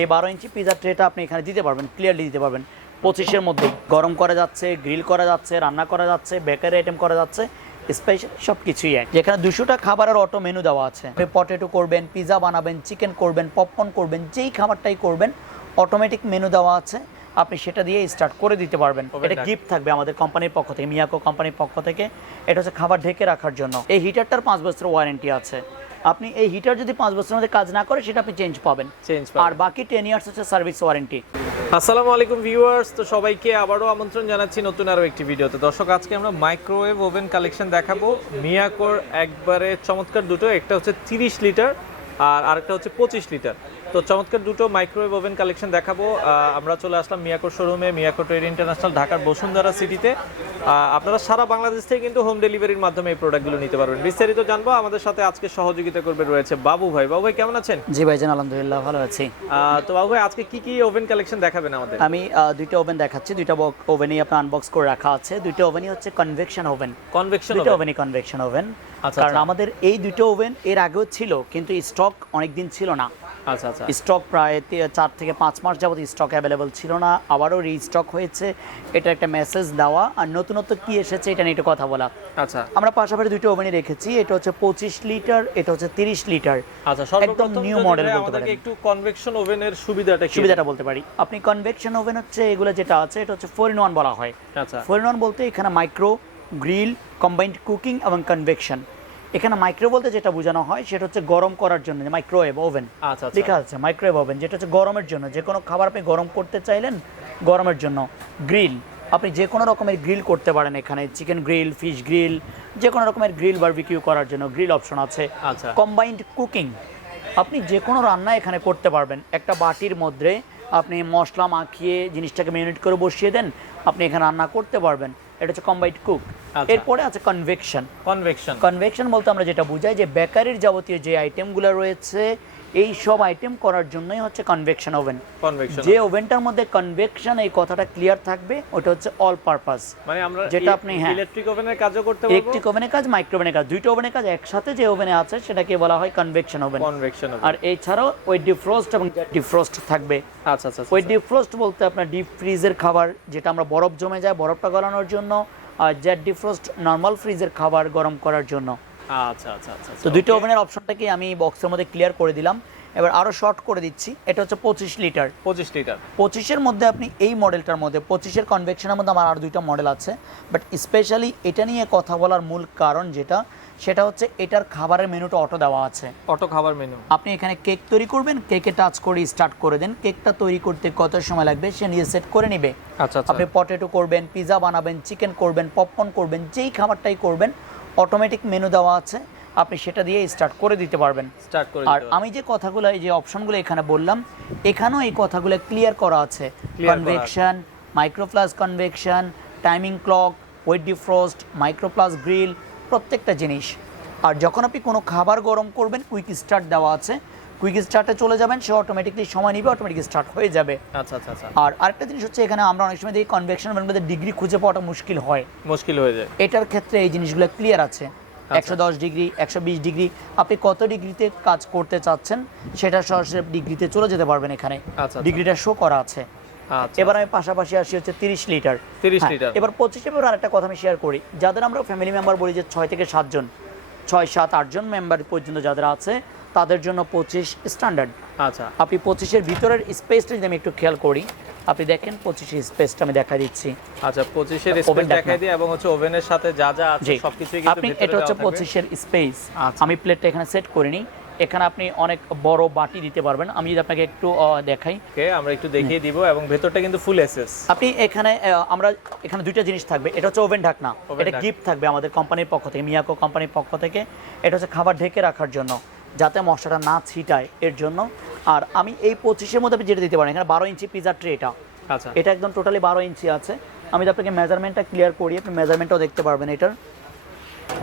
এই 12 ইঞ্চি পিজার ট্রেটা আপনি এখানে দিতে পারবেন, ক্লিয়ারলি দিতে পারবেন। 25-এর মধ্যে গরম করা যাচ্ছে, গ্রিল করা যাচ্ছে, রান্না করা যাচ্ছে, বেকারি আইটেম করা যাচ্ছে, স্পেশাল সব কিছুই এক। যেখানে 200টা খাবারের অটো মেনু দেওয়া আছে। আপনি পটেটো করবেন, পিজা বানাবেন, চিকেন করবেন, পপকর্ন করবেন, যেই খাবারটাই করবেন অটোমেটিক মেনু দেওয়া আছে, আপনি সেটা দিয়ে স্টার্ট করে দিতে পারবেন। এটা গিফট থাকবে আমাদের কোম্পানির পক্ষ থেকে, মিয়াকো কোম্পানির পক্ষ থেকে। এটা হচ্ছে খাবার ঢেকে রাখার জন্য। এই হিটারটার 5 বছরের ওয়ারেন্টি আছে। আপনি এই হিটার যদি 5 বছরের মধ্যে কাজ না করে সেটা আপনি চেঞ্জ পাবেন, আর বাকি 10 ইয়ার্স হচ্ছে সার্ভিস ওয়ারেন্টি। আসসালামু আলাইকুম ভিউয়ার্স, তো সবাইকে আবারও আমন্ত্রণ জানাচ্ছি নতুন আরও একটি ভিডিওতে। দর্শক, আজকে আমরা মাইক্রোওয়েভ ওভেন কালেকশন দেখাবো মিয়াকোর। একবারে চমৎকার দুটো, একটা হচ্ছে 30 লিটার আর আরেকটা হচ্ছে 25 লিটার। তো চমৎকার দুটো মাইক্রোওয়েভ ওভেন কালেকশন দেখাবো। আমরা চলে আসলাম মিয়াকোর শোরুমে, মিয়াকো ট্রেড ইন্টারন্যাশনাল, ঢাকার বসুন্ধরা সিটিতে। আপনারা সারা বাংলাদেশ থেকে কিন্তু হোম ডেলিভারির মাধ্যমে এই প্রোডাক্টগুলো নিতে পারবেন। বিস্তারিত জানবো। আমাদের সাথে আজকে সহযোগিতা করবে রয়েছে বাবু ভাই। বাবু ভাই কেমন আছেন? জি ভাইজান, আলহামদুলিল্লাহ ভালো আছি। তো বাবু ভাই আজকে কি কি ওভেন কালেকশন দেখাবেন আমাদের? আমি দুইটা ওভেন দেখাচ্ছি, দুইটা ওভেনই আপনার আনবক্স করে রাখা আছে। দুইটা ওভেনই হচ্ছে কনভেকশন ওভেন। দুইটা ওভেনই কনভেকশন ওভেন। কারণ আমাদের এই দুটো ওভেন এর আগেও ছিল, কিন্তু স্টক অনেকদিন ছিল না। আচ্ছা আচ্ছা, স্টক প্রায় 4 থেকে 5 মাস যাবত স্টক অ্যাভেলেবল ছিল না, আবারও রিস্টক হয়েছে। এটা একটা মেসেজ দেওয়া, আর নতুনত্ব কি এসেছে এটা নিয়ে একটু কথা বলা। আচ্ছা, আমরা পাশাপাশি দুটো ওভেনই রেখেছি। এটা হচ্ছে 25 লিটার, এটা হচ্ছে 30 লিটার। আচ্ছা, সর্বপ্রথম নিউ মডেল বলতে পারেন। একটু কনভেকশন ওভেনের সুবিধাটা বলতে পারি। আপনি কনভেকশন ওভেন হচ্ছে এগুলো যেটা আছে, এটা হচ্ছে 4-in-1 বলা হয়। আচ্ছা, 4-in-1 বলতে এখানে মাইক্রো, গ্রিল, কম্বাইন্ড কুকিং এবং কনভেকশন। এখানে মাইক্রো বলতে যেটা বোঝানো হয় সেটা হচ্ছে গরম করার জন্য, মাইক্রোওয়েভ ওভেন লেখা আছে। মাইক্রোওয়েভ ওভেন যেটা হচ্ছে গরমের জন্য, যে কোনো খাবার আপনি গরম করতে চাইলেন গরমের জন্য। গ্রিল, আপনি যে কোনো রকমের গ্রিল করতে পারেন এখানে, চিকেন গ্রিল, ফিশ গ্রিল, যে কোনো রকমের গ্রিল বারবিকিউ করার জন্য গ্রিল অপশন আছে। আচ্ছা, কম্বাইন্ড কুকিং, আপনি যে কোনো রান্না এখানে করতে পারবেন। একটা বাটির মধ্যে আপনি মশলা মাখিয়ে জিনিসটাকে ম্যারিনেট করে বসিয়ে দেন, আপনি এখানে রান্না করতে পারবেন। এটা হচ্ছে কম্বাইন্ড কুক। এরপরে আছে কনভেকশন বলতে আমরা যেটা বুঝাই যে বেকারির যাবতীয় যে আইটেমগুলো রয়েছে এই সব আইটেম করার জন্যই হচ্ছে কনভেকশন ওভেন। যে ওভেনটার মধ্যে কনভেকশন এই কথাটা ক্লিয়ার থাকবে, ওটা হচ্ছে অল পারপাস। মানে আমরা যেটা আপনি ইলেকট্রিক ওভেনের কাজও করতে পারবো, ইলেকট্রিক ওভেনের কাজ, মাইক্রো ওভেনের কাজ, দুইটা ওভেনের কাজ একসাথে যে ওভেনে আছে সেটাকে বলা হয় কনভেকশন ওভেন। আর এছাড়াও ওই ডিফ্রস্ট এবং ডিফ্রস্ট থাকবে। আচ্ছা আচ্ছা, ওই ডিফ্রস্ট বলতে আপনার ডিপ ফ্রিজের খাবার, যেটা আমরা বরফ জমে যায় বরফটা গলানোর জন্য, আর জেট ডিফ্রস্ট নরমাল ফ্রিজের খাবার গরম করার জন্য। আচ্ছা আচ্ছা আচ্ছা, তো দুটো ওভেনের অপশনটাকে আমি বক্সের মধ্যে ক্লিয়ার করে দিলাম। এবার আরো শর্ট করে দিচ্ছি। এটা হচ্ছে 25 লিটার। 25-এর মধ্যে আপনি এই মডেলটার মধ্যে 25-এর কনভেকশনের মধ্যে আমার আর দুইটা মডেল আছে, বাট স্পেশালি এটা নিয়ে কথা বলার মূল কারণ সেটা হচ্ছে এটার খাবারের মেনুটা অটো দেওয়া আছে। অটো খাবার মেনু। আপনি এখানে কেক তৈরি করবেন, কেকে টাচ করে স্টার্ট করে দেন। কেকটা তৈরি করতে কত সময় লাগবে সে নিজে সেট করে নেবে। আচ্ছা, আপনি পটেটো করবেন, পিজা বানাবেন, চিকেন করবেন, পপকর্ন করবেন, যেই খাবারটাই করবেন অটোমেটিক মেনু দেওয়া আছে, আপনি সেটা দিয়ে স্টার্ট করে দিতে পারবেন। আর আমি যে কথাগুলো, এই যে অপশনগুলো এখানে বললাম, এখানেও এই কথাগুলো ক্লিয়ার করা আছে। Convection, micro plus convection, timing clock, weight defrost, micro plus grill, প্রত্যেকটা জিনিস। আর যখন আপনি কোনো খাবার গরম করবেন কুইক স্টার্ট দেওয়া আছে, কুইক স্টার্টে চলে যাবেন, সে অটোমেটিকলি সময় নিবে, অটোমেটিক স্টার্ট হয়ে যাবে। আচ্ছা আচ্ছা আচ্ছা। আর আরেকটা জিনিস হচ্ছে এখানে আমরা অনেক সময় দেখি কনভেকশন ওভেনের ডিগ্রি খুঁজে পাওয়াটা মুশকিল হয়ে যায়। এটার ক্ষেত্রে এই জিনিসগুলো ক্লিয়ার আছে। 110 ডিগ্রি, 120 ডিগ্রি, আপনি কত ডিগ্রিতে কাজ করতে চাচ্ছেন সেটা সরাসরি ডিগ্রিতে চলে যেতে পারবেন এখানে। ডিগ্রিটা শো করা আছে। এবার আমি পাশাপাশি আসি হচ্ছে 30 লিটার। এবার 25-এর আরেকটা কথা আমি শেয়ার করি। যাদের আমরা ফ্যামিলি মেম্বার বলি যে 6 থেকে 7 জন, 6, 7, 8 জন মেম্বার পর্যন্ত যাদের আছে তাদের জন্য 25 স্ট্যান্ডার্ড। আচ্ছা, আপনি 25-এর ভিতরের স্পেসটা যদি আমি একটু খেয়াল করি, আপনি দেখেন 25-এর স্পেসটা আমি দেখা দিচ্ছি। আচ্ছা, 25-এর স্পেস দেখাই দিই, এবং হচ্ছে ওভেনের সাথে যা যা আছে সবকিছুই কিন্তু আপনি, এটা হচ্ছে 25-এর স্পেস। আমি প্লেটটা এখানে সেট করিনি। এখানে আপনি অনেক বড় বাটি দিতে পারবেন। আমি যদি আপনাকে একটু দেখাই, আমরা একটু দেখিয়ে দিব, এবং ভেতরটা কিন্তু ফুল এসএস। আপনি এখানে এখানে দুইটা জিনিস থাকবে। এটা হচ্ছে ওভেন ঢাকনা, এটা গিফট থাকবে আমাদের কোম্পানির পক্ষ থেকে, মিয়াকো কোম্পানির পক্ষ থেকে। এটা হচ্ছে খাবার ঢেকে রাখার জন্য, যাতে মশলাটা না ছিটায় এর জন্য। আর আমি এই 25-এর মধ্যে আপনি যেটা দিতে পারেন, এখানে 12 ইঞ্চি পিজার ট্রে। আচ্ছা, এটা একদম টোটালি 12 ইঞ্চি আছে। আমি আপনাকে মেজারমেন্টটা ক্লিয়ার করি, আপনি মেজারমেন্টটাও দেখতে পারবেন এটার।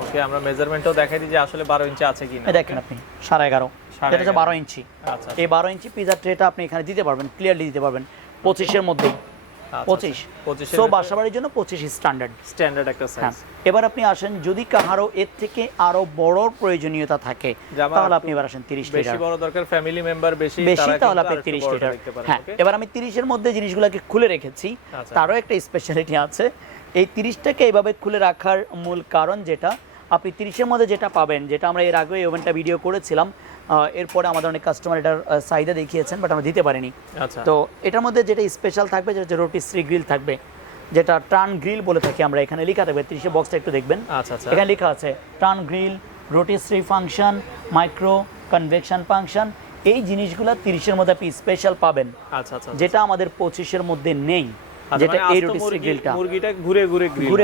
ওকে, আমরা মেজারমেন্টটাও দেখাই দিই যে আসলে 12 ইঞ্চি আছে কিনা। দেখেন আপনি 11.5, এটা হচ্ছে 12 ইঞ্চি। আচ্ছা, এই 12 ইঞ্চি পিজার ট্রেটা আপনি এখানে দিতে পারবেন, ক্লিয়ারলি দিতে পারবেন 25-এর মধ্যে। 25 সো বাসাবাড়ির জন্য 25 স্ট্যান্ডার্ড একটা সাইজ। এবার আপনি আসেন যদি কারো এর থেকে আরো বড় প্রয়োজনীয়তা থাকে তাহলে আপনি এবার আসেন 30 লিটার, বেশি বড় দরকার, ফ্যামিলি মেম্বার বেশি তাহলে আপনি 30 লিটার। হ্যাঁ, এবার আমি 30 এর মধ্যে জিনিসগুলোকে খুলে রেখেছি, তারও একটা স্পেশালিটি আছে। এই 30টাকে এইভাবে খুলে রাখার মূল কারণ যেটা আপনি 30 এর মধ্যে যেটা পাবেন, যেটা আমরা এর আগে এই ওভেনটা ভিডিও করেছিলাম, এরপরে আমাদের অনেক কাস্টমার এটার চাহিদা দেখিয়েছেন, বাট আমরা দিতে পারিনি। তো এটার মধ্যে যেটা স্পেশাল থাকবে যেটা হচ্ছে রোটিশ্রী গ্রিল থাকবে, যেটা টার্ন গ্রিল বলে থাকি আমরা। এখানে লেখা থাকবে 30 এর বক্সটা একটু দেখবেন, এখানে লেখা আছে turn grill, rotisserie function, micro convection function. এই জিনিসগুলো 30 এর মধ্যে আপনি স্পেশাল পাবেন, যেটা আমাদের 25 এর মধ্যে নেই। যেটা এই রোটিশ্রী গ্রিলটা মুরগিটা ঘুরে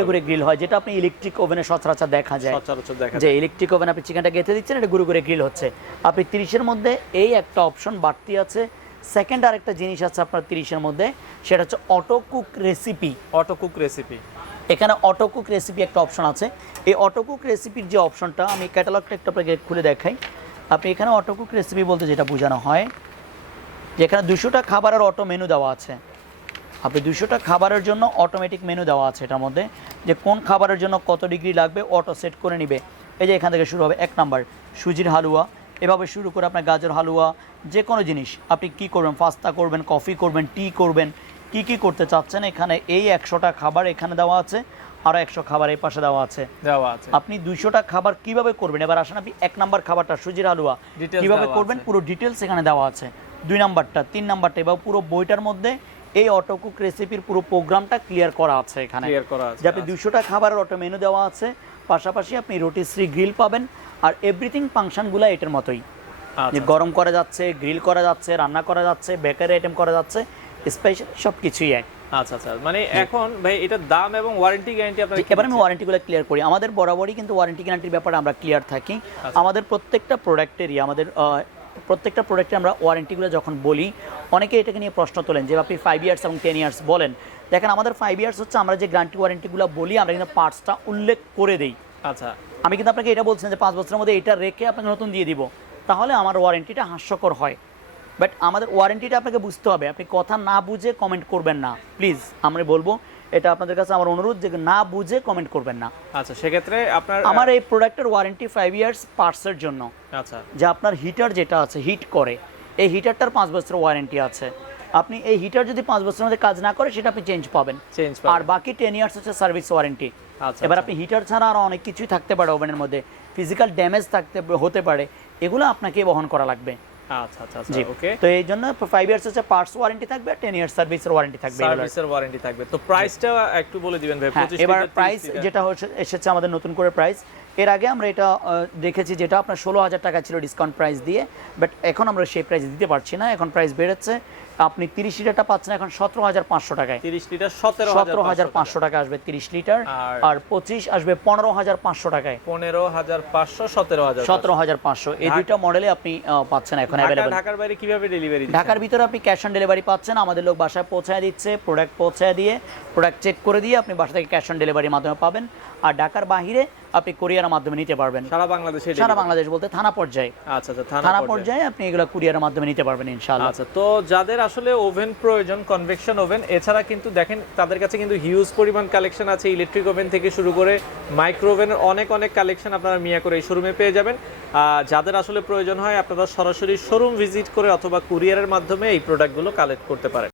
ঘুরে গ্রিল হয়, যেটা আপনি ইলেকট্রিক ওভেনে সচরাচর দেখা যায়, যে ইলেকট্রিক ওভেন আপনি চিকেনটা গেঁথে দিচ্ছেন, এটা ঘুরে গ্রিল হচ্ছে। আপনি 30 এর মধ্যে এই একটা অপশন বাড়তি আছে। সেকেন্ড আরেকটা জিনিস আছে আপনার 30 এর মধ্যে, সেটা হচ্ছে অটো কুক রেসিপি। এখানে অটো কুক রেসিপি একটা অপশন আছে। এই অটো কুক রেসিপির যে অপশনটা, আমি ক্যাটালগটা একটু আপনাকে খুলে দেখাই। আপনি এখানে অটো কুক রেসিপি বলতে যেটা বোঝানো হয়, যেখানে 200টা খাবারের অটো মেনু দেওয়া আছে। আপনি 200টা খাবারের জন্য অটোমেটিক মেনু দেওয়া আছে এটার মধ্যে, যে কোন খাবারের জন্য কত ডিগ্রি লাগবে অটো সেট করে নিবে। এই যে এখান থেকে শুরু হবে 1 নাম্বার সুজির হালুয়া, এভাবে শুরু করে আপনার গাজর হালুয়া, যে কোনো জিনিস আপনি কি করবেন, পাস্তা করবেন, কফি করবেন, টি করবেন, কি করতে চাচ্ছেন, এখানে এই 100টা খাবার এখানে দেওয়া আছে, আরও 100 খাবার এই পাশে দেওয়া আছে। আপনি 200টা খাবার কিভাবে করবেন, এবার আসেন আপনি 1 নাম্বার খাবারটা সুজির হালুয়া কিভাবে করবেন পুরো ডিটেলস এখানে দেওয়া আছে। 2 নাম্বারটা, 3 নাম্বারটা, এবার পুরো বইটার মধ্যে এই অটো কুক রেসিপির পুরো প্রোগ্রামটা ক্লিয়ার করা আছে এখানে, যে আপনি 200টা খাবারের অটো মেনু দেওয়া আছে, পাশাপাশি আপনি রোটিশ্রী গ্রিল পাবেন। আর এভরিথিং ফাংশনগুলো এটার মতোই, যে গরম করা যাচ্ছে, গ্রিল করা যাচ্ছে, রান্না করা যাচ্ছে, বেকারি আইটেম করা যাচ্ছে, স্পেশাল সবকিছুই এক। মানে এখন ভাই এটার দাম এবং ওয়ারেন্টি গ্যারান্টি আপনারা, এবার আমি ওয়ারেন্টিগুলো ক্লিয়ার করি। আমাদের বরাবরই কিন্তু ওয়ারেন্টি গ্যারান্টির ব্যাপারে আমরা ক্লিয়ার থাকি। আমাদের প্রত্যেকটা প্রোডাক্টেরই আমরা ওয়ারেন্টিগুলো যখন বলি, অনেকে এটাকে নিয়ে প্রশ্ন তোলেন যে আপনি 5 ইয়ার্স এবং 10 ইয়ার্স বলেন। দেখেন, আমাদের 5 ইয়ার্স হচ্ছে আমরা যে গ্যারান্টি ওয়ারেন্টিগুলো বলি, আমরা কিন্তু পার্টসটা উল্লেখ করে দিই। আমি কিন্তু আপনাকে এটা বলছেন যে 5 বছরের মধ্যে এটা রেখে আপনাকে নতুন দিয়ে দিব, তাহলে আমার ওয়ারেন্টিটা হাস্যকর হয়। বাট আমাদের ওয়ারেন্টিটা আপনাকে বুঝতে হবে। আপনি কথা না বুঝে কমেন্ট করবেন না, প্লিজ। আমরা বলবো এটা আপনাদের কাছে আমার অনুরোধ, যে না বুঝে কমেন্ট করবেন না। সেক্ষেত্রে আমার এই প্রোডাক্টের ওয়ারেন্টি 5 ইয়ার্স পার্টসের জন্য। যে আপনার হিটার যেটা আছে, হিট করে, এই হিটারটার 5 বছরের ওয়ারেন্টি আছে। আপনি এই হিটার যদি 5 বছরের মধ্যে কাজ না করে, সেটা আপনি চেঞ্জ পাবেন। আর বাকি 10 ইয়ার্স হচ্ছে সার্ভিস ওয়ারেন্টি। এবার আপনি হিটার ছাড়া আরও অনেক কিছুই থাকতে পারে ওভেনের মধ্যে, ফিজিক্যাল ড্যামেজ হতে পারে, এগুলো আপনাকে বহন করা লাগবে। তো এই জন্য 5 ইয়ার্স হচ্ছে পার্টস ওয়ারেন্টি থাকবে, 10 ইয়ার্স সার্ভিসের ওয়ারেন্টি থাকবে। তো প্রাইসটা একটু বলে দিবেন ভাই। এবার প্রাইস যেটা এসেছে আমাদের নতুন করে প্রাইস, এর আগে আমরা এটা দেখেছি যেটা আপনার 16,000 টাকা ছিল ডিসকাউন্ট প্রাইস দিয়ে, বাট এখন আমরা সেই প্রাইস দিতে পারছি না, এখন প্রাইস বেড়েছে। আপনি 30 লিটারটা পাচ্ছেন এখন 17,500 টাকায়। 30 লিটার 17,500 টাকা আসবে 30 লিটার, আর 25 আসবে 15,500 টাকায়। 15,500 17,500 এই দুইটা মডেলে আপনি পাচ্ছেন এখন अवेलेबल। ঢাকার বাইরে কিভাবে ডেলিভারি? ঢাকার ভিতরে আপনি ক্যাশ অন ডেলিভারি পাচ্ছেন, আমাদের লোক বাসায় পৌঁছায় দিচ্ছে, প্রোডাক্ট পৌঁছায় দিয়ে, প্রোডাক্ট চেক করে দিয়ে আপনি বাসা থেকে ক্যাশ অন ডেলিভারির মাধ্যমে পাবেন। আর ঢাকার বাইরে আপনি কুরিয়ারের মাধ্যমে নিতে পারবেন। সারা বাংলাদেশ বলতে থানা পর্যায়ে। থানা পর্যায়ে আপনি এগুলো কুরিয়ারের মাধ্যমে নিতে পারবেন ইনশাআল্লাহ। তো যাদের আসলে ওভেন প্রয়োজন, কনভেকশন ওভেন, এছাড়া কিন্তু দেখেন তাদের কাছে কিন্তু হিউজ পরিমাণ কালেকশন আছে। ইলেকট্রিক ওভেন থেকে শুরু করে মাইক্রো ওভেনের অনেক কালেকশন আপনারা মিয়াকোর এই শোরুমে পেয়ে যাবেন। যাদের আসলে প্রয়োজন হয়, আপনারা সরাসরি শোরুম ভিজিট করে অথবা কুরিয়ারের মাধ্যমে এই প্রোডাক্টগুলো কালেক্ট করতে পারেন।